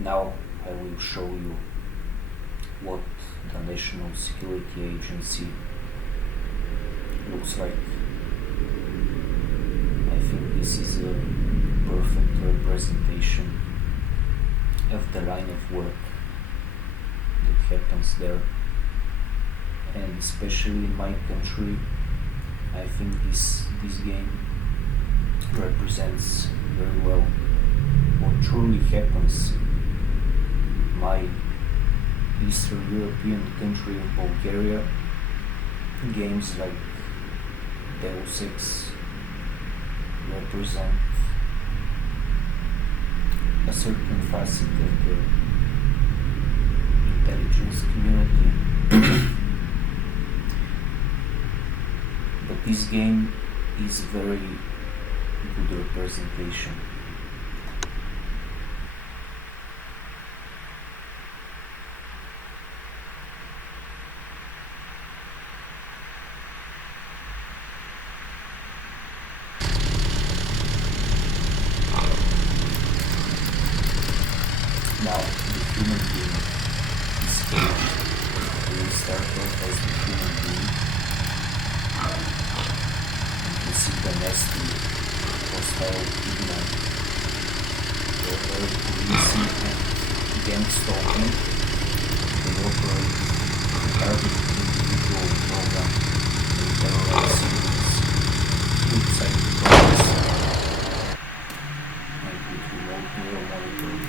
Now I will show you what the National Security Agency looks like. I think this is a perfect representation of the line of work that happens there. And especially in my country, I think this game represents very well what truly happens. My Eastern European country of Bulgaria, games like Deus Ex represent a certain facet of the intelligence community. But this game is very good representation. Now, the human being is caged. We will start off as the human being. You can see the nasty, hostile pigment. They're very easy and game stalking. They operate a targeted individual program. They terrorize civilians outside the province. And with remote neural monitoring.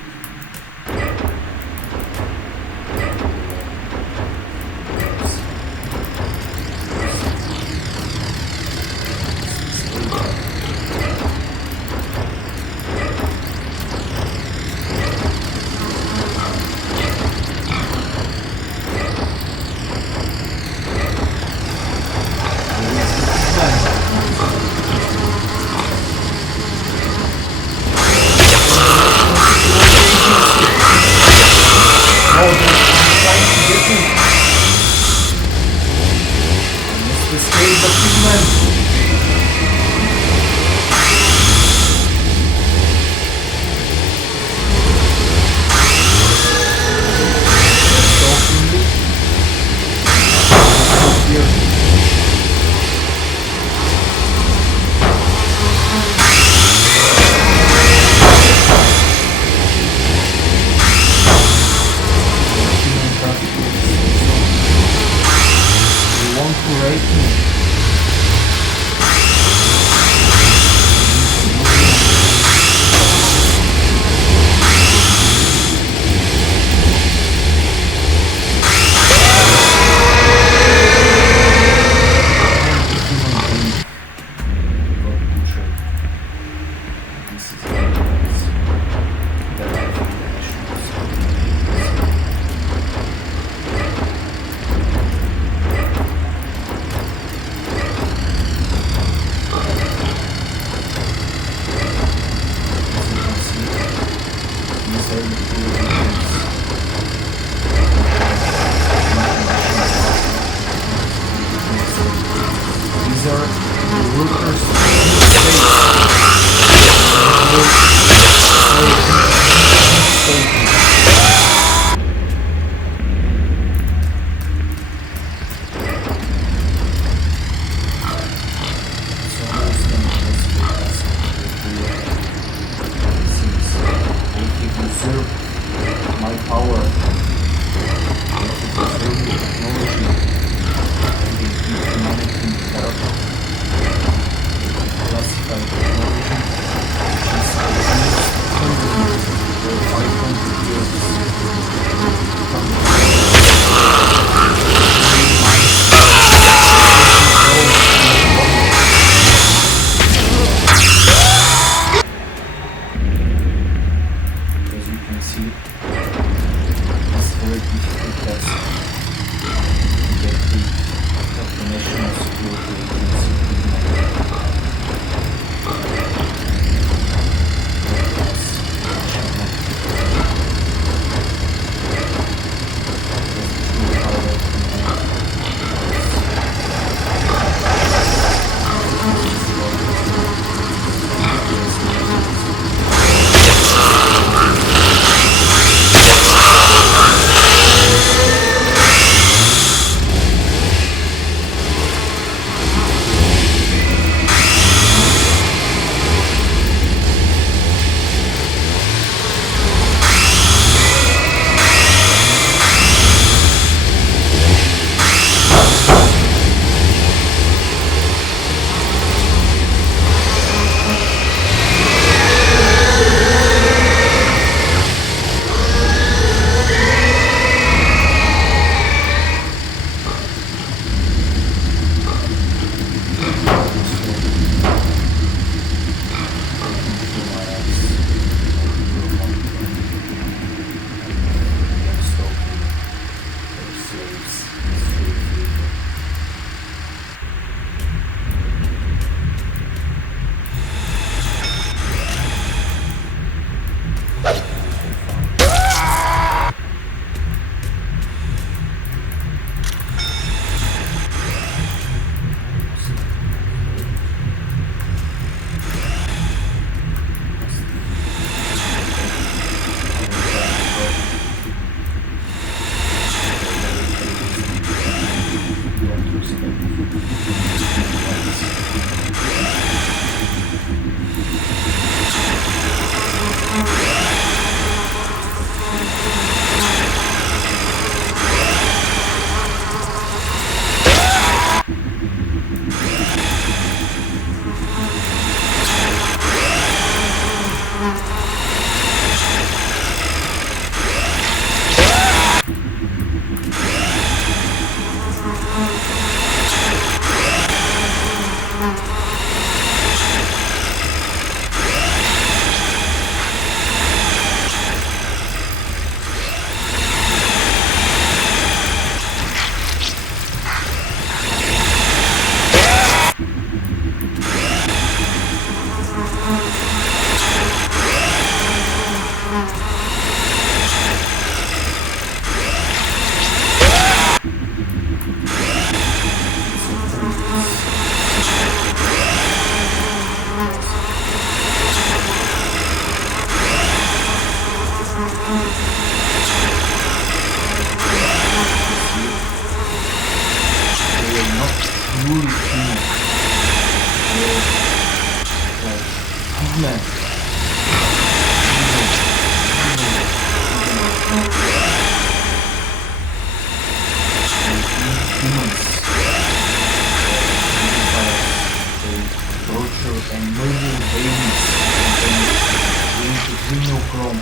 monochrome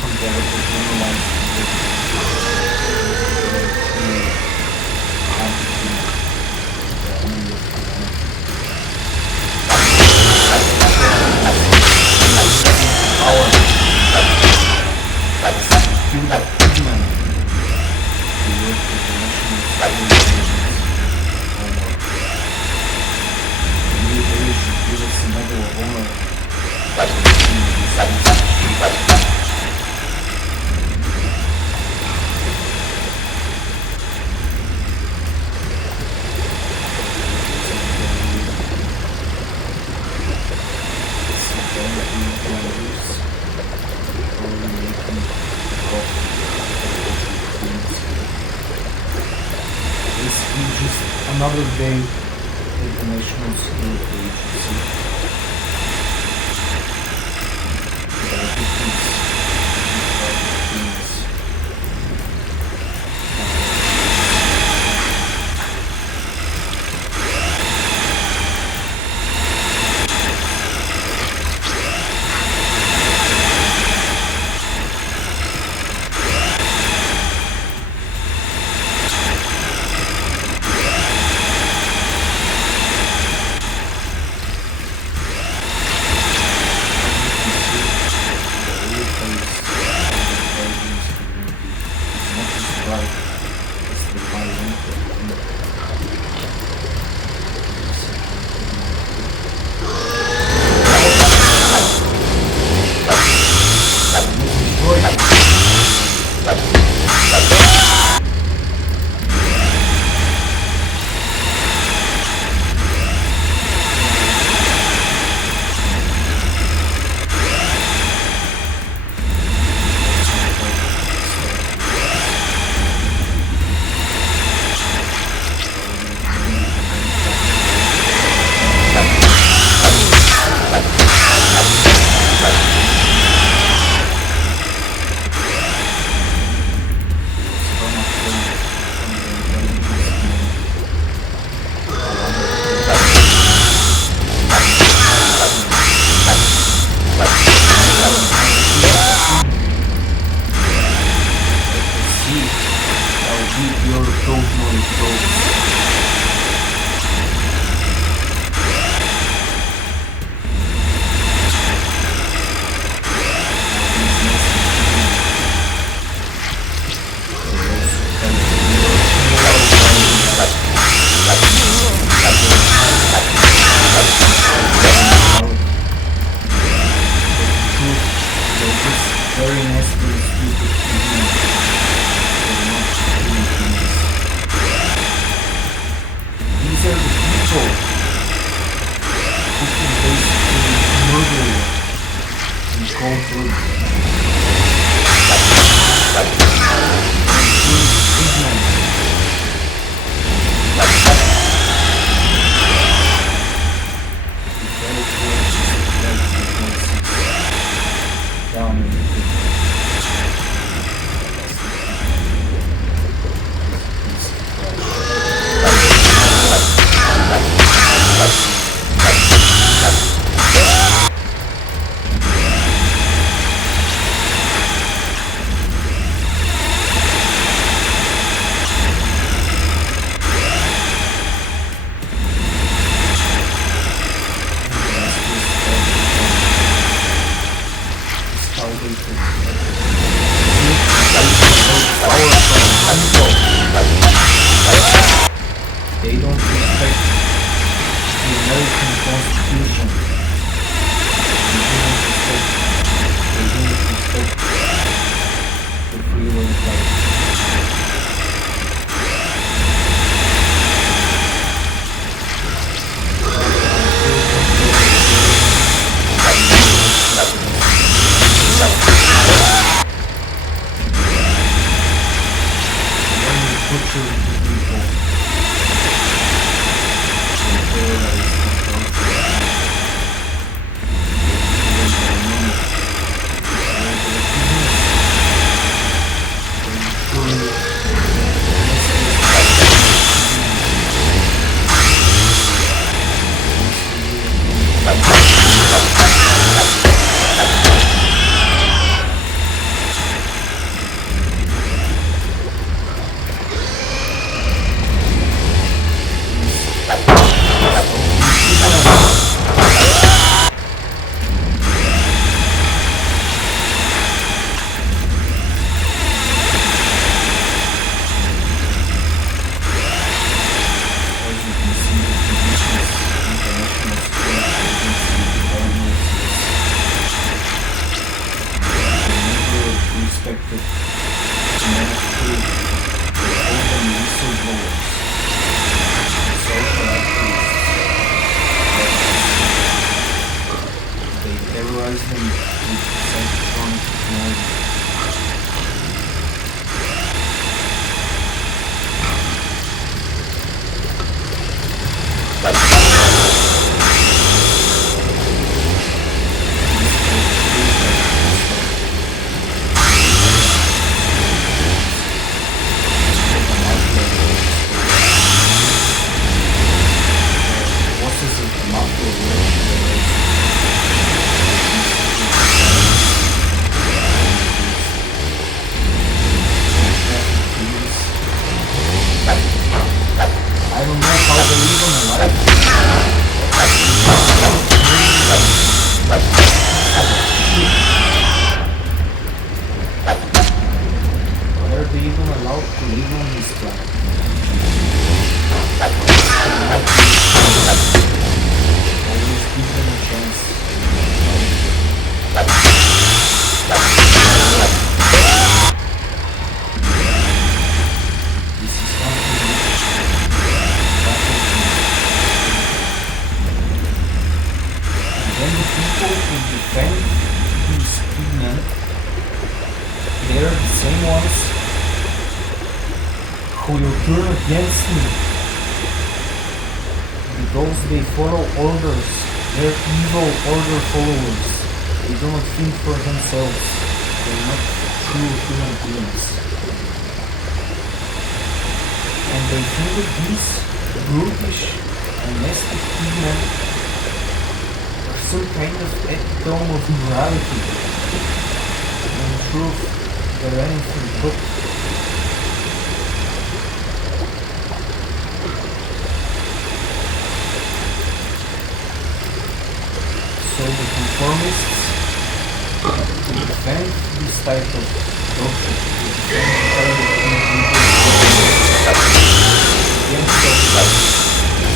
compared to generalized another day with the National Security Agency. There are different things. infected men through they call them whistleblowers, social activists. They terrorize them with psychotronic technology. I don't know how they live on a life. Why are they even allowed to live on this planet? Always give them a chance. This is something when the people who defend these men, they are the same ones who will turn against me because they follow orders. They're evil order followers. They do not think for themselves. They're not true human beings. And they think that these brutish and nasty men some kind of epitome of morality. In truth, they're anything but. So the conformists defend this type of doctrine, they defend the type of against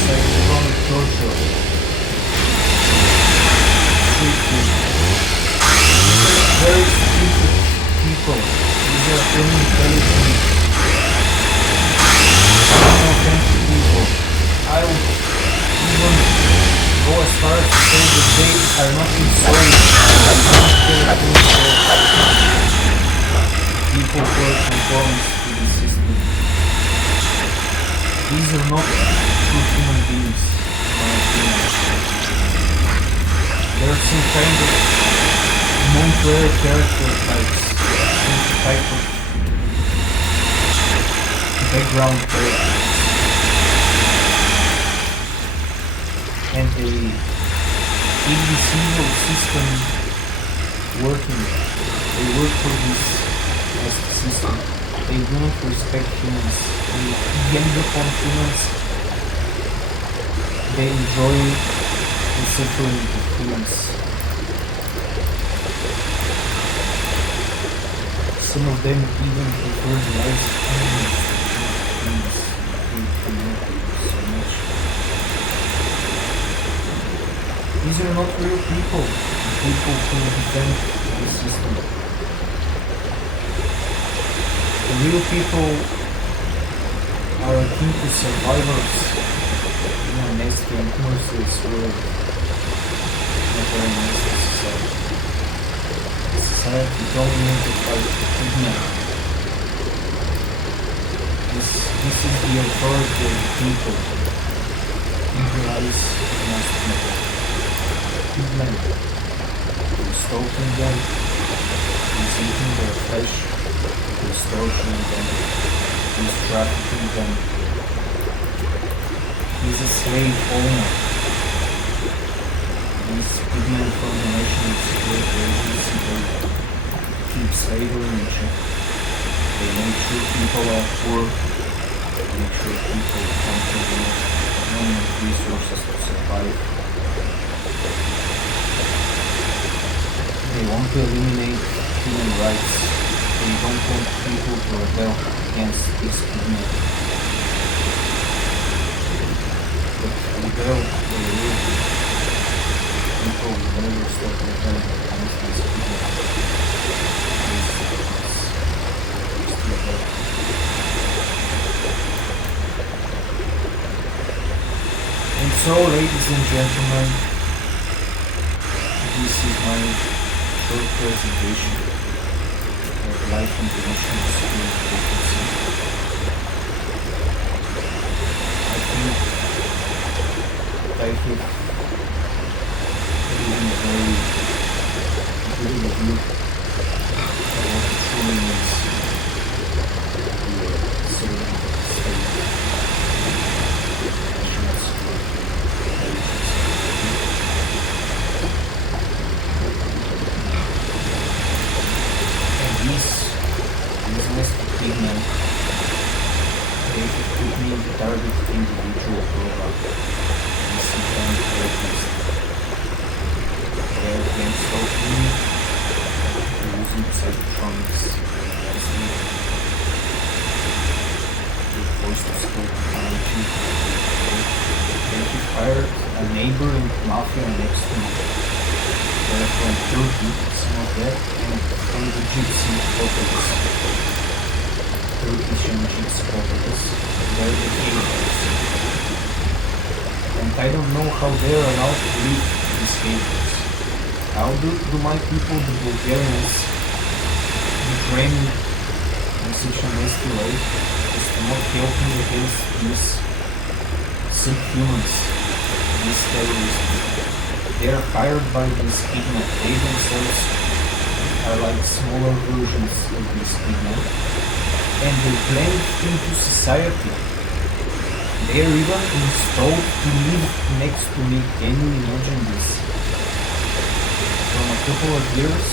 psychotronic torture. Very stupid people. These are unintelligent, unauthentic people. I would even go as far as to say that they are not in soul. People who are conformist to the system. These are not true human beings, in my opinion. There are some kind of non-player character types, some type of background characters, and they keep this evil system working. They work for this as the system. They do not respect humans. They gang upon humans. They enjoy the suffering of humans. Some of them even prefer the lives of humans. They cannot do so much. These are not real people. People who defend the system. The real people are akin to survivors in a nasty and merciless world. Not very nasty society. A society dominated by pigmen. This is the authority of the people in the eyes of most people. Pigmen. Who stalking them, who's eating their flesh, who's torturing them, who's trafficking them. He's a slave owner. These pigmen from the National Security Agency, they keep slavery in check. They make sure people are poor. They make sure people come to the money and resources to survive. They want to eliminate human rights. They don't want people to rebel against these pigmen. But rebel, they will. People will never stop rebelling against these pigmen. So, ladies and gentlemen, this is my short presentation of life and emotional skills focusing. I think that I have given a very good review of what it truly means to be a servant of the state. Treatment, they have put me in the target individual program and sometimes therapist. They can stop me using psychotronics against me. They voice to scope technology. They have hired a neighboring mafia next to me. They're from Turkey, some of that, and from the gypsy populace. Turkish and gypsy populace. They're the haters. And I don't know how they're allowed to live these haters. How do my people, the Bulgarians, betray me in such a nasty way as to not help me against these sick humans, these terrorists? They are hired by these kidnap. They themselves are like smaller versions of these kidnap. And they blend into society. They are even installed to live next to me. Can you imagine this? From a couple of years,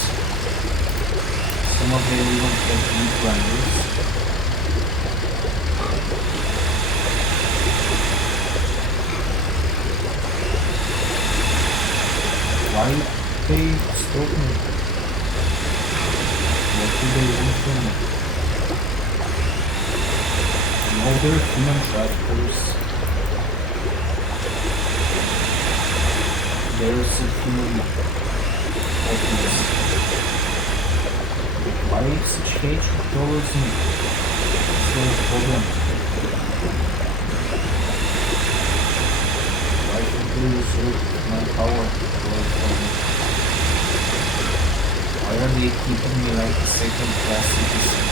some of them even have meat grinders. Why they stop me? What do they want from me? Older human traffickers. There's a human populace. Why such hatred towards me? It's no problem. Why should they usurp my power towards me? Why are they keeping me like a second-class citizen?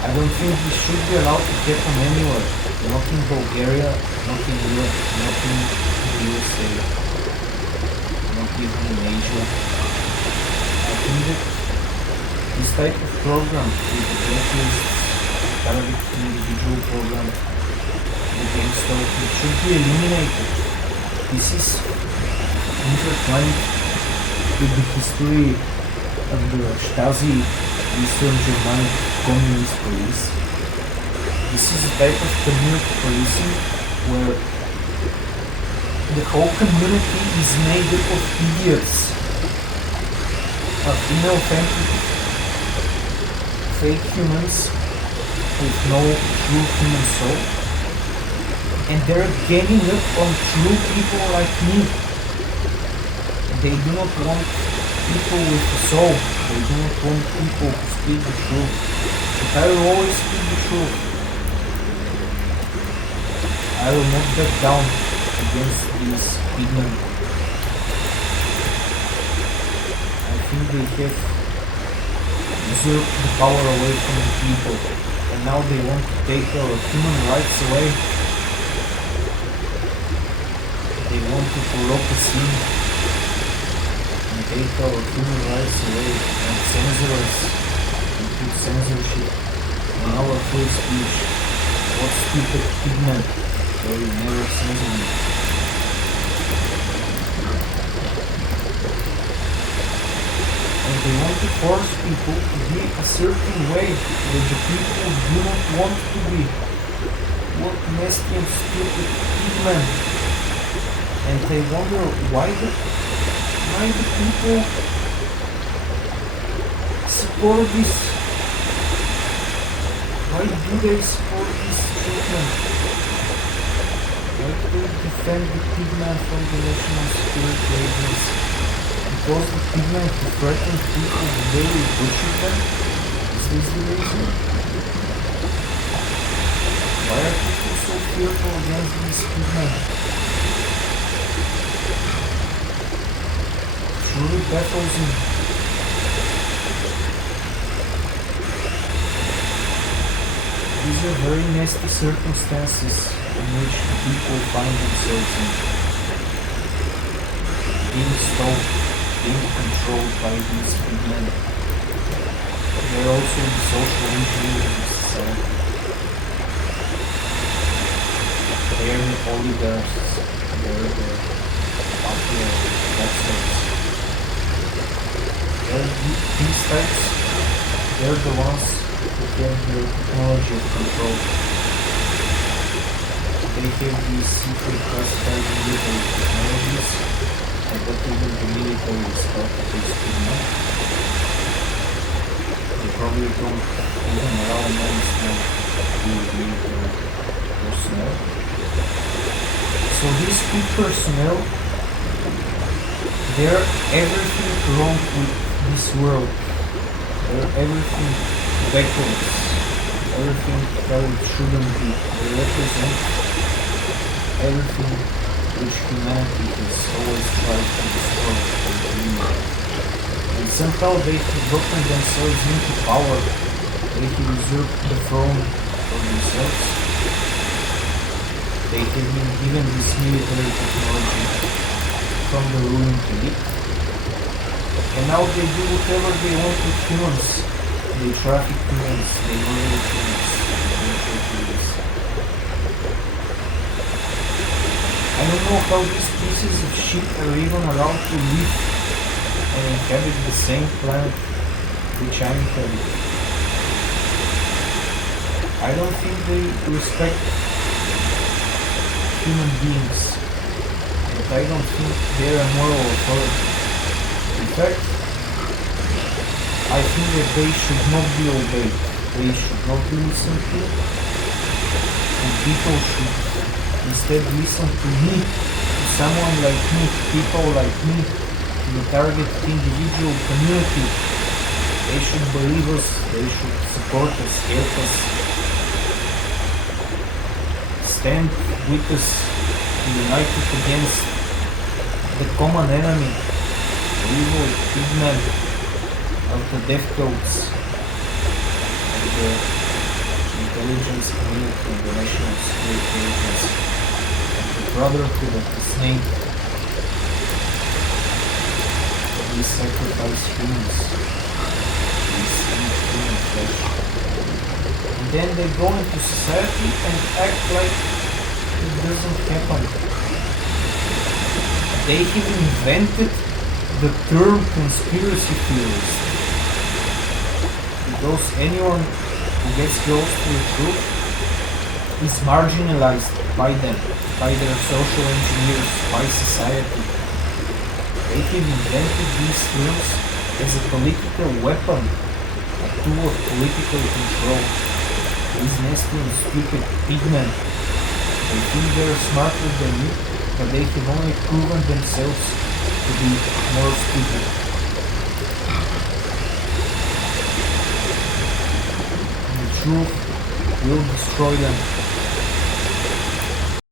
I don't think this should be allowed to happen anywhere. Not in Bulgaria, not in Europe, not in the USA, not even in Asia. I think that this type of program, with the blacklists, target individual program, the gang stalking, should be eliminated. This is intertwined with the history of the Stasi, Eastern Germanic Communist police. This is a type of community policing where the whole community is made up of idiots, of inauthentic, fake humans with no true human soul, and they're ganging up on true people like me. They do not want people with a soul. They do not want people who speak the truth. But I will always speak the truth. I will not back down against these pigmen. I think they have usurped the power away from the people, and now they want to take our human rights away. They want to corrupt the scene and take our human rights away and censor us and put censorship on our free speech. What stupid pigment will never censor me? And they want to force people to be a certain way that the people do not want to be. What nasty and stupid pigment. And they wonder why the people support this. Why do they support this treatment? Why do they defend the pigment from the National Security Agency? Because the pigment who threatens people the day we butcher them? Is this the reason? Why are people so fearful against these pigmen. Truly baffles me. These are very nasty circumstances in which people find themselves in. Being stalked, being controlled by these pigmen. They are also the social engineers of society. They are the oligarchs. They are the mafia bosses. These types, they are the ones who have the technology of control. They have these secret classified military technologies, and what even the military is taught to these pigmen. They probably don't even allow non-Islam to be military personnel. So these key personnel, they're everything wrong with this world. They're everything backwards. Everything how it shouldn't be. They represent everything which humanity has always tried to destroy and eliminate. And somehow they have gotten themselves into power. They have usurped the throne for themselves. They have been given this military technology from the ruling elite. And now they do whatever they want with humans. They traffic humans, they murder humans, they kill humans. I don't know how these pieces of shit are even allowed to live and inhabit the same planet which I inhabit. I don't think they respect human beings, and I don't think they're a moral authority. In fact, I think that they should not be obeyed. They should not be listened to, and people should instead listen to me, to someone like me, people like me, to the target individual community. They should believe us, they should support us, help us, stand with us, united against the common enemy, the evil pigmen of the death codes and the intelligence community and the national security agency and the brotherhood of the snake. We sacrifice humans. We eat human flesh. And then they go into society and act like it doesn't happen. They have invented the term conspiracy theorist. Because anyone who gets close to the truth is marginalized by them, by their social engineers, by society. They have invented these terms as a political weapon, a tool of political control. These nasty and stupid pigmen, they think they're smarter than you, but they have only proven themselves to be more stupid. The truth will destroy them.